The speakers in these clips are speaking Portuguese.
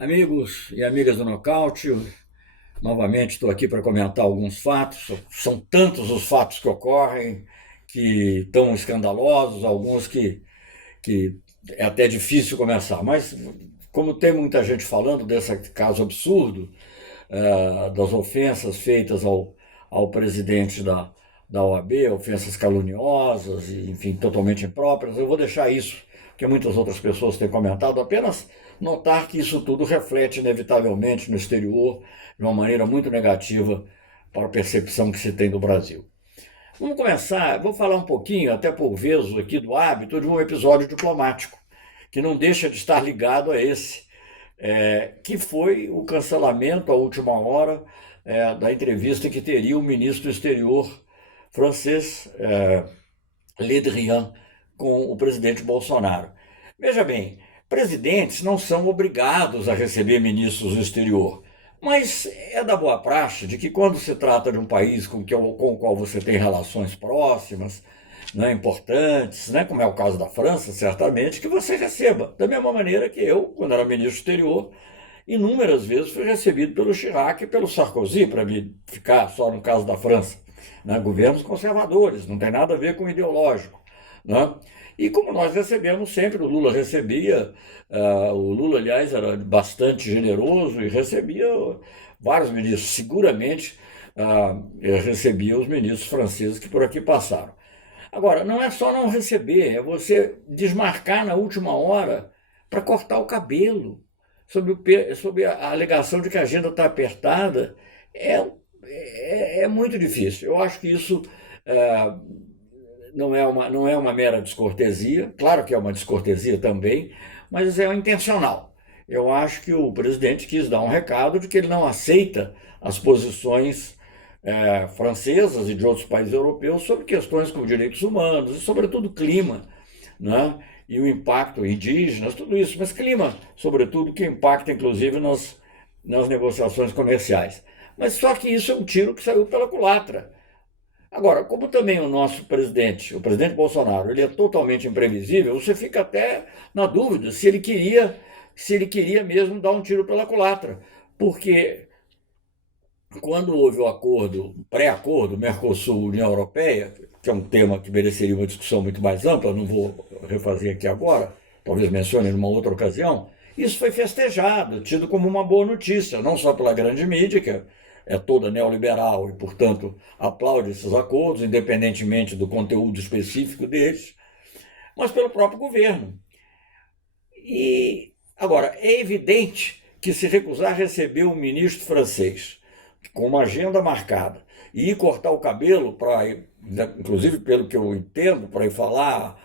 Amigos e amigas do Nocaute, novamente estou aqui para comentar alguns fatos. São tantos os fatos que ocorrem que tão escandalosos, alguns que é até difícil começar. Mas, como tem muita gente falando desse caso absurdo, das ofensas feitas ao presidente da OAB, ofensas caluniosas e, enfim, totalmente impróprias, eu vou deixar isso, que muitas outras pessoas têm comentado, apenas notar que isso tudo reflete inevitavelmente no exterior de uma maneira muito negativa para a percepção que se tem do Brasil. Vamos começar, vou falar um pouquinho, até por vezes aqui, do hábito de um episódio diplomático, que não deixa de estar ligado a esse, que foi o cancelamento à última hora da entrevista que teria o ministro do exterior francês, Le Drian, com o presidente Bolsonaro. Veja bem, presidentes não são obrigados a receber ministros do exterior, mas é da boa praxe de que quando se trata de um país com o qual você tem relações próximas, né, importantes, né, como é o caso da França, certamente, que você receba. Da mesma maneira que eu, quando era ministro do exterior, inúmeras vezes fui recebido pelo Chirac e pelo Sarkozy, para me ficar só no caso da França. Né, governos conservadores, não tem nada a ver com ideológico. Né? E como nós recebemos sempre, o Lula recebia, o Lula, aliás, era bastante generoso e recebia vários ministros, seguramente recebia os ministros franceses que por aqui passaram. Agora, não é só não receber, é você desmarcar na última hora para cortar o cabelo, sob a alegação de que a agenda está apertada. É muito difícil. Eu acho que isso é, não é uma mera descortesia, claro que é uma descortesia também, mas é intencional. Eu acho que o presidente quis dar um recado de que ele não aceita as posições francesas e de outros países europeus sobre questões como direitos humanos e, sobretudo, clima, né? E o impacto indígenas, tudo isso, mas clima, sobretudo, que impacta, inclusive, nas negociações comerciais. Mas só que isso é um tiro que saiu pela culatra. Agora, como também o presidente Bolsonaro, ele é totalmente imprevisível, você fica até na dúvida se ele queria mesmo dar um tiro pela culatra, porque quando houve o acordo, pré-acordo, Mercosul-União Europeia, que é um tema que mereceria uma discussão muito mais ampla, não vou refazer aqui agora, talvez mencione numa outra ocasião, isso foi festejado, tido como uma boa notícia, não só pela grande mídia, que é toda neoliberal e, portanto, aplaude esses acordos, independentemente do conteúdo específico deles, mas pelo próprio governo. E, agora, é evidente que se recusar a receber um ministro francês com uma agenda marcada e ir cortar o cabelo para, inclusive pelo que eu entendo, para ir falar,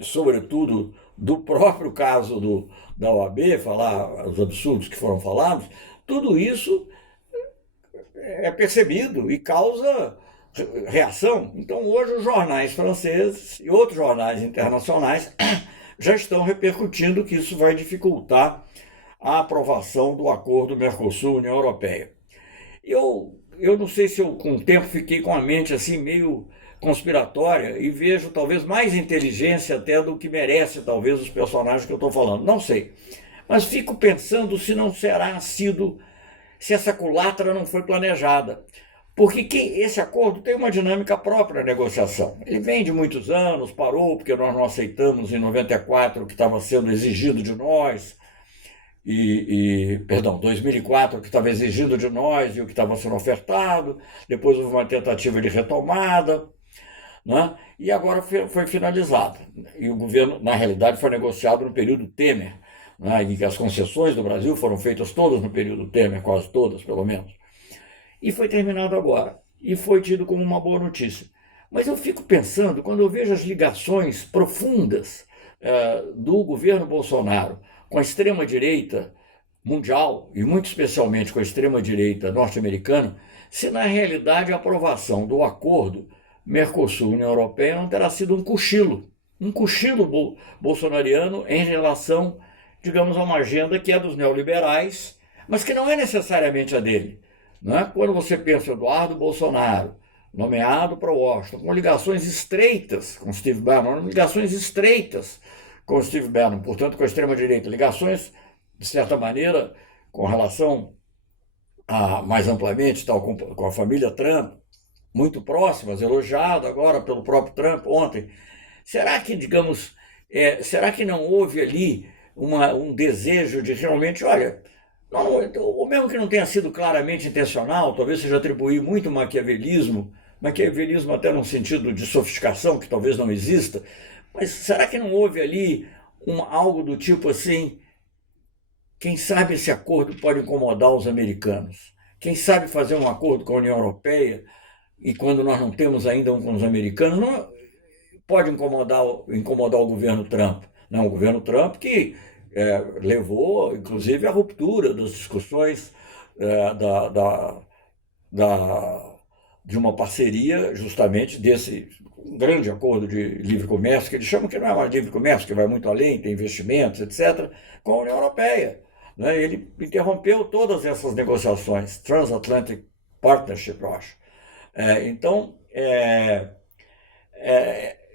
sobretudo, do próprio caso da OAB, falar os absurdos que foram falados, tudo isso é percebido e causa reação. Então, hoje, os jornais franceses e outros jornais internacionais já estão repercutindo que isso vai dificultar a aprovação do acordo Mercosul-União Europeia. Eu não sei se eu, com o tempo, fiquei com a mente assim meio conspiratória e vejo talvez mais inteligência até do que merece talvez os personagens que eu estou falando. Não sei. Mas fico pensando se não será sido, se essa culatra não foi planejada. Porque esse acordo tem uma dinâmica própria à negociação. Ele vem de muitos anos, parou porque nós não aceitamos em 94 o que estava sendo exigido de nós, perdão, 2004 o que estava exigido de nós e o que estava sendo ofertado, depois houve uma tentativa de retomada, né? E agora foi finalizado. E o governo, na realidade, foi negociado no período Temer, né? E as concessões do Brasil foram feitas todas no período Temer, quase todas, pelo menos. E foi terminado agora. E foi tido como uma boa notícia. Mas eu fico pensando, quando eu vejo as ligações profundas do governo Bolsonaro com a extrema-direita mundial, e muito especialmente com a extrema-direita norte-americana, se na realidade a aprovação do acordo Mercosul-União Europeia não terá sido um cochilo bolsonariano em relação, digamos, a uma agenda que é dos neoliberais, mas que não é necessariamente a dele. Não é? Quando você pensa em Eduardo Bolsonaro, nomeado para Washington, com ligações estreitas com Steve Bannon, portanto com a extrema-direita, ligações de certa maneira, com relação a, mais amplamente, tal, com a família Trump, muito próximas, elogiado agora pelo próprio Trump ontem. Será que, digamos, será que não houve ali um desejo de realmente, olha, não, ou mesmo que não tenha sido claramente intencional, talvez seja atribuir muito maquiavelismo até num sentido de sofisticação que talvez não exista, mas será que não houve ali algo do tipo assim, quem sabe esse acordo pode incomodar os americanos? Quem sabe fazer um acordo com a União Europeia e quando nós não temos ainda um com os americanos, não, pode incomodar o governo Trump. Não, o governo Trump que levou, inclusive, à ruptura das discussões da, da, da, de uma parceria justamente desse grande acordo de livre comércio, que eles chamam que não é mais livre comércio, que vai muito além, tem investimentos, etc., com a União Europeia. Né? Ele interrompeu todas essas negociações, Transatlantic Partnership, eu acho. Então,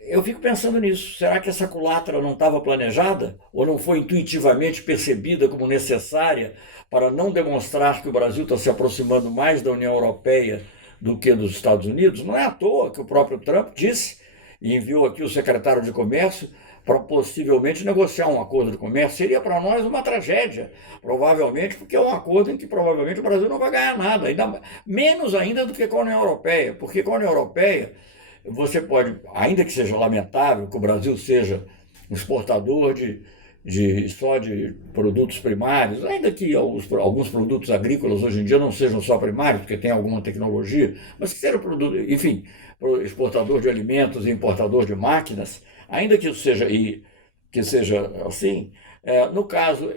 eu fico pensando nisso. Será que essa culatra não estava planejada ou não foi intuitivamente percebida como necessária para não demonstrar que o Brasil está se aproximando mais da União Europeia do que dos Estados Unidos? Não é à toa que o próprio Trump disse e enviou aqui o secretário de Comércio para possivelmente negociar um acordo de comércio. Seria para nós uma tragédia, provavelmente, porque é um acordo em que provavelmente o Brasil não vai ganhar nada, menos ainda do que com a União Europeia, porque com a União Europeia você pode, ainda que seja lamentável que o Brasil seja um exportador só de produtos primários, ainda que alguns produtos agrícolas hoje em dia não sejam só primários, porque tem alguma tecnologia, mas que seja produto, enfim, exportador de alimentos e importador de máquinas, ainda que isso seja assim, no caso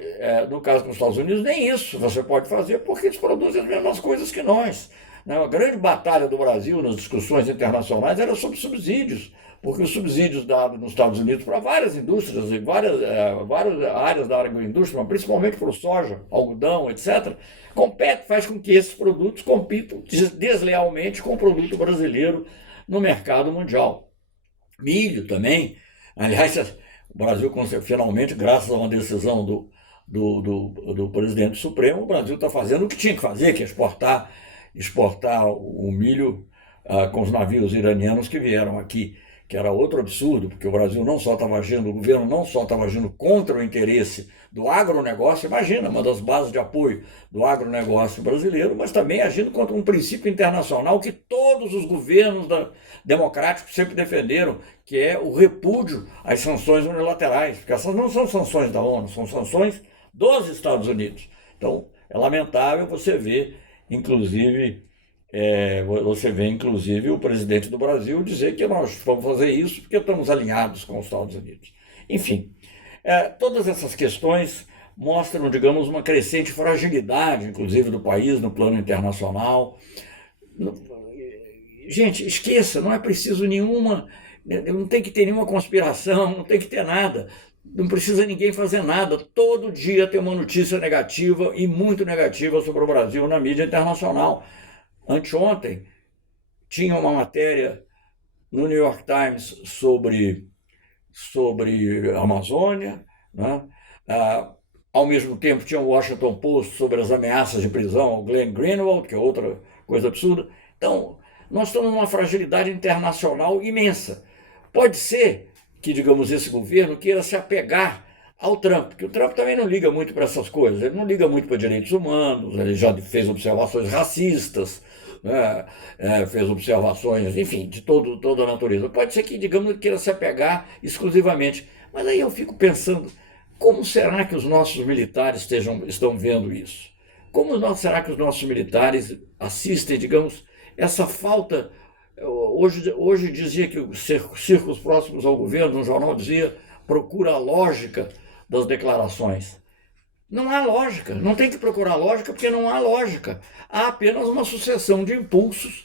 com os Estados Unidos, nem isso você pode fazer, porque eles produzem as mesmas coisas que nós. A grande batalha do Brasil nas discussões internacionais era sobre subsídios, porque os subsídios dados nos Estados Unidos para várias indústrias e várias áreas da agroindústria, mas principalmente para o soja, algodão, etc., faz com que esses produtos compitam deslealmente com o produto brasileiro no mercado mundial. Milho também. Aliás, o Brasil, finalmente, graças a uma decisão do presidente Supremo, o Brasil está fazendo o que tinha que fazer, que é exportar o milho com os navios iranianos que vieram aqui, que era outro absurdo, porque o Brasil não só estava agindo, o governo não só estava agindo contra o interesse do agronegócio, imagina, uma das bases de apoio do agronegócio brasileiro, mas também agindo contra um princípio internacional que todos os governos democráticos sempre defenderam, que é o repúdio às sanções unilaterais, porque essas não são sanções da ONU, são sanções dos Estados Unidos. Então, é lamentável você ver inclusive, o presidente do Brasil dizer que nós vamos fazer isso porque estamos alinhados com os Estados Unidos. Enfim, todas essas questões mostram, digamos, uma crescente fragilidade, inclusive, do país no plano internacional. Gente, esqueça, não é preciso não tem que ter nenhuma conspiração, não tem que ter nada. Não precisa ninguém fazer nada. Todo dia tem uma notícia negativa e muito negativa sobre o Brasil na mídia internacional. Anteontem tinha uma matéria no New York Times sobre a Amazônia, né? Ao mesmo tempo tinha o Washington Post sobre as ameaças de prisão ao Glenn Greenwald, que é outra coisa absurda. Então, nós estamos numa fragilidade internacional imensa. Pode ser que, digamos, esse governo queira se apegar ao Trump, porque o Trump também não liga muito para essas coisas, ele não liga muito para direitos humanos, ele já fez observações racistas, né? Fez observações, enfim, de toda a natureza. Pode ser que, digamos, ele queira se apegar exclusivamente, mas aí eu fico pensando, como será que os nossos militares estão vendo isso? Será que os nossos militares assistem, digamos, essa falta. Hoje dizia que os círculos próximos ao governo, no jornal dizia, procura a lógica das declarações. Não há lógica, não tem que procurar lógica porque não há lógica. Há apenas uma sucessão de impulsos,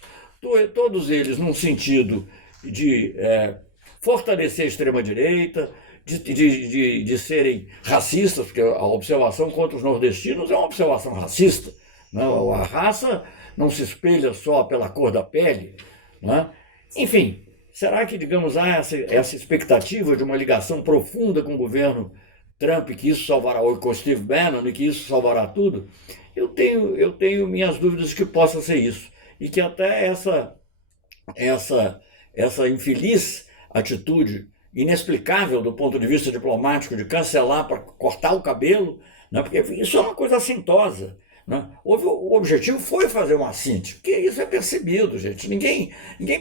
todos eles num sentido de fortalecer a extrema-direita, de serem racistas, porque a observação contra os nordestinos é uma observação racista. Né? A raça não se espelha só pela cor da pele. Né? Enfim, será que, digamos, há essa expectativa de uma ligação profunda com o governo Trump, que isso salvará, ou com Steve Bannon, e que isso salvará tudo, eu tenho minhas dúvidas de que possa ser isso. E que até essa, essa infeliz atitude inexplicável do ponto de vista diplomático de cancelar para cortar o cabelo, né, porque isso é uma coisa assintosa. Né? O objetivo foi fazer uma síntese, porque isso é percebido, gente. Ninguém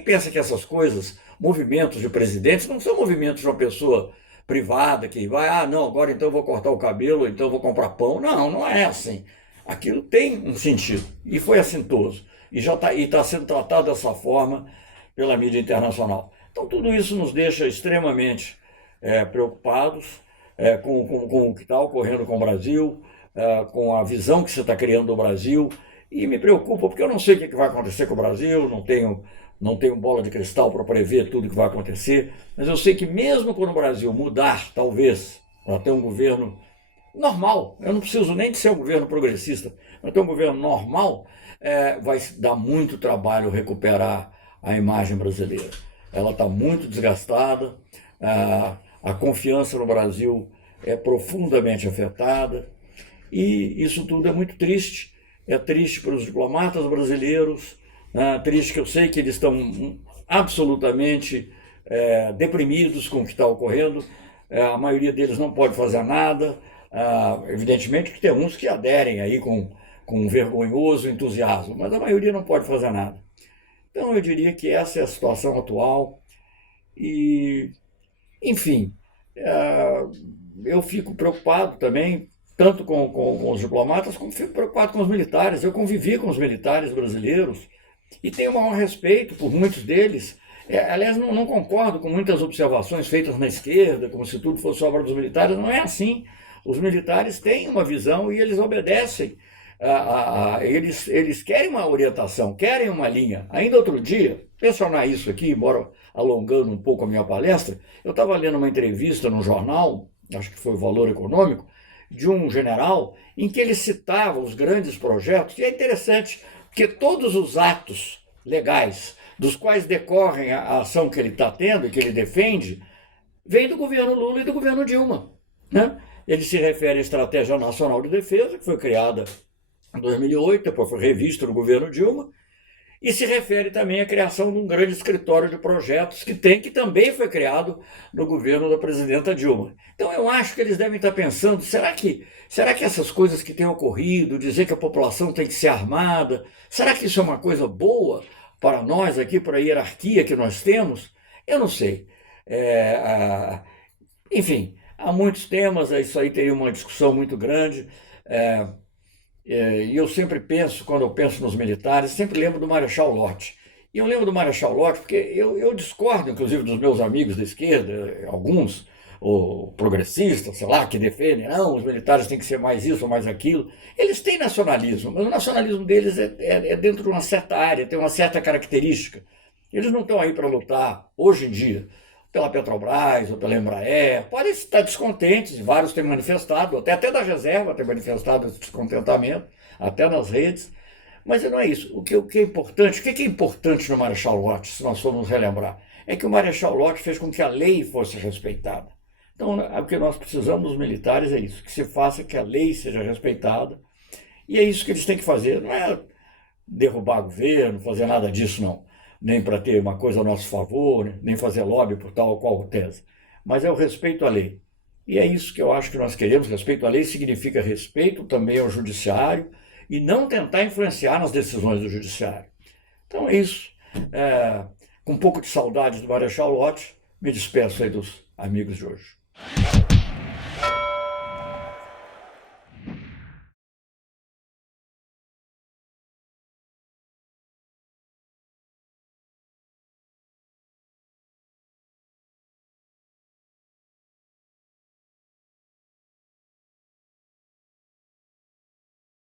pensa que essas coisas, movimentos de presidentes, não são movimentos de uma pessoa privada que vai, não, agora então eu vou cortar o cabelo, então eu vou comprar pão. Não, não é assim. Aquilo tem um sentido e foi assintoso e já está sendo tratado dessa forma pela mídia internacional. Então tudo isso nos deixa extremamente preocupados com o que está ocorrendo com o Brasil, com a visão que você está criando do Brasil, e me preocupa porque eu não sei o que vai acontecer com o Brasil, não tenho bola de cristal para prever tudo o que vai acontecer, mas eu sei que mesmo quando o Brasil mudar, talvez, para ter um governo normal, eu não preciso nem de ser um governo progressista, mas ter um governo normal, vai dar muito trabalho recuperar a imagem brasileira. Ela está muito desgastada, a confiança no Brasil é profundamente afetada, e isso tudo é muito triste. É triste para os diplomatas brasileiros, triste que eu sei que eles estão absolutamente deprimidos com o que está ocorrendo. A maioria deles não pode fazer nada. Evidentemente que tem uns que aderem aí com um vergonhoso entusiasmo, mas a maioria não pode fazer nada. Então eu diria que essa é a situação atual e, enfim, eu fico preocupado também, tanto com os diplomatas, como fico preocupado com os militares. Eu convivi com os militares brasileiros e tenho o maior respeito por muitos deles. Aliás, não concordo com muitas observações feitas na esquerda, como se tudo fosse obra dos militares. Não é assim. Os militares têm uma visão e eles obedecem. Eles querem uma orientação, querem uma linha. Ainda outro dia, mencionar isso aqui, embora alongando um pouco a minha palestra, eu estava lendo uma entrevista no jornal, acho que foi o Valor Econômico, de um general, em que ele citava os grandes projetos, e é interessante, porque todos os atos legais dos quais decorrem a ação que ele está tendo e que ele defende, vem do governo Lula e do governo Dilma. Né? Ele se refere à Estratégia Nacional de Defesa, que foi criada em 2008, depois foi revista no governo Dilma, e se refere também à criação de um grande escritório de projetos que também foi criado no governo da presidenta Dilma. Então eu acho que eles devem estar pensando, será que essas coisas que têm ocorrido, dizer que a população tem que ser armada, será que isso é uma coisa boa para nós aqui, para a hierarquia que nós temos? Eu não sei. Enfim, há muitos temas, isso aí teria uma discussão muito grande. E eu sempre penso, quando eu penso nos militares, sempre lembro do Marechal Lott. E eu lembro do Marechal Lott porque eu discordo, inclusive, dos meus amigos da esquerda, alguns, ou progressistas, sei lá, que defendem, não, os militares têm que ser mais isso ou mais aquilo. Eles têm nacionalismo, mas o nacionalismo deles é dentro de uma certa área, tem uma certa característica. Eles não estão aí para lutar, hoje em dia, pela Petrobras ou pela Embraer, podem estar descontentes, vários têm manifestado, até da reserva tem manifestado esse descontentamento, até nas redes, mas não é isso. O que é importante, o que é importante no Marechal Lott, se nós formos relembrar, é que o Marechal Lott fez com que a lei fosse respeitada. Então, o que nós precisamos dos militares é isso, que se faça que a lei seja respeitada, e é isso que eles têm que fazer, não é derrubar governo, fazer nada disso, não. Nem para ter uma coisa a nosso favor, nem fazer lobby por tal ou qual tese, mas é o respeito à lei. E é isso que eu acho que nós queremos. Respeito à lei significa respeito também ao judiciário e não tentar influenciar nas decisões do judiciário. Então é isso. Com um pouco de saudade do Marechal Lott, me despeço aí dos amigos de hoje.